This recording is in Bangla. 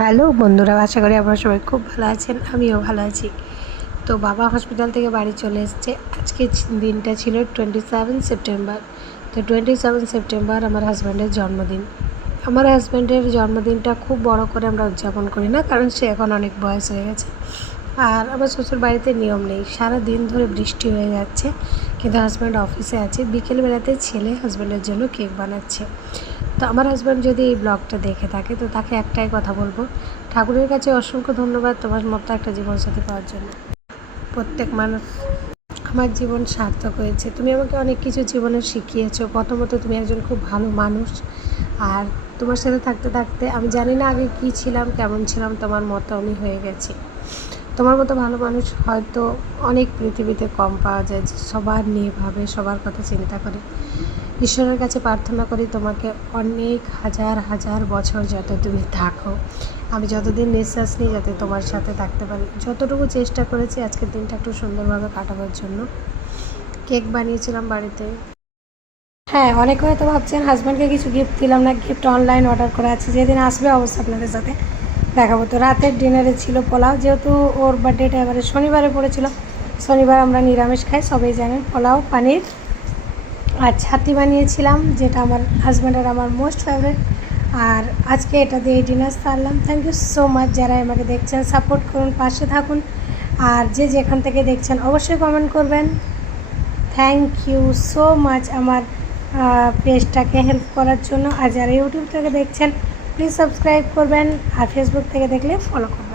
হ্যালো বন্ধুরা, আশা করি আপনারা সবাই খুব ভালো আছেন। আমিও ভালো আছি। তো বাবা হসপিটাল থেকে বাড়ি চলে এসছে। আজকে দিনটা ছিল 27 সেপ্টেম্বর। তো 27 সেপ্টেম্বর আমার হাজব্যান্ডের জন্মদিন। আমার হাজব্যান্ডের জন্মদিনটা খুব বড় করে আমরা উদযাপন করি না, কারণ সে এখন অনেক বয়স হয়ে গেছে। আর আমার শ্বশুর বাড়িতে নিয়ম নেই, সারা দিন ধরে বৃষ্টি হয়ে যাচ্ছে, কিন্তু হাজব্যান্ড অফিসে আছে। বিকেলবেলাতে ছেলে হাজব্যান্ডের জন্য কেক বানাচ্ছে। তো আমার হাজব্যান্ড যদি এই ব্লগটা দেখে থাকে, তো তাকে একটাই কথা বলবো, ঠাকুরের কাছে অসংখ্য ধন্যবাদ তোমার মতো একটা জীবনসাথী পাওয়ার জন্য। প্রত্যেক মানুষ আমার জীবন সার্থক হয়েছে। তুমি আমাকে অনেক কিছু জীবনে শিখিয়েছো। প্রথমত তুমি একজন খুব ভালো মানুষ, আর তোমার সাথে থাকতে থাকতে আমি জানি না আগে কী ছিলাম, কেমন ছিলাম, তোমার মতো আমি হয়ে গেছি। তোমার মতো ভালো মানুষ হয়তো অনেক পৃথিবীতে কম পাওয়া যায়, যে সবার নিয়ে ভাবে, সবার কথা চিন্তা করে। ঈশ্বরের কাছে প্রার্থনা করি তোমাকে অনেক হাজার হাজার বছর যাতে তুমি থাকো, আমি যতদিন নিঃশ্বাস নিই যাতে তোমার সাথে থাকতে পারি। যতটুকু চেষ্টা করেছি আজকের দিনটা একটু সুন্দরভাবে কাটাবার জন্য। কেক বানিয়েছিলাম বাড়িতে। হ্যাঁ, অনেকে হয়তো ভাবছেন হাজব্যান্ডকে কিছু গিফট দিলাম না, গিফট অনলাইন অর্ডার করা আছে, যেদিন আসবে অবশ্যই আপনাদের সাথে দেখাবো। তো রাতের ডিনারে ছিল পোলাও, যেহেতু ওর বার্থডেটা এবারে শনিবারে পড়েছিল। শনিবার আমরা নিরামিষ খাই, সবাই জানেন। পোলাও, পানির আর ছাতি বানিয়েছিলাম, যেটা আমার হাজব্যান্ডের আমার মোস্ট ফেভারিট। আর আজকে এটা দিয়ে ডিনার সারলাম। থ্যাংক ইউ সো মাচ যারা আমাকে দেখছেন, সাপোর্ট করুন, পাশে থাকুন। আর যে যেখান থেকে দেখছেন অবশ্যই কমেন্ট করবেন। থ্যাংক ইউ সো মাচ আমার পেজটাকে হেল্প করার জন্য। আর যারা ইউটিউব থেকে দেখছেন প্লিজ সাবস্ক্রাইব করবেন, আর ফেসবুক থেকে দেখলে ফলো করবেন।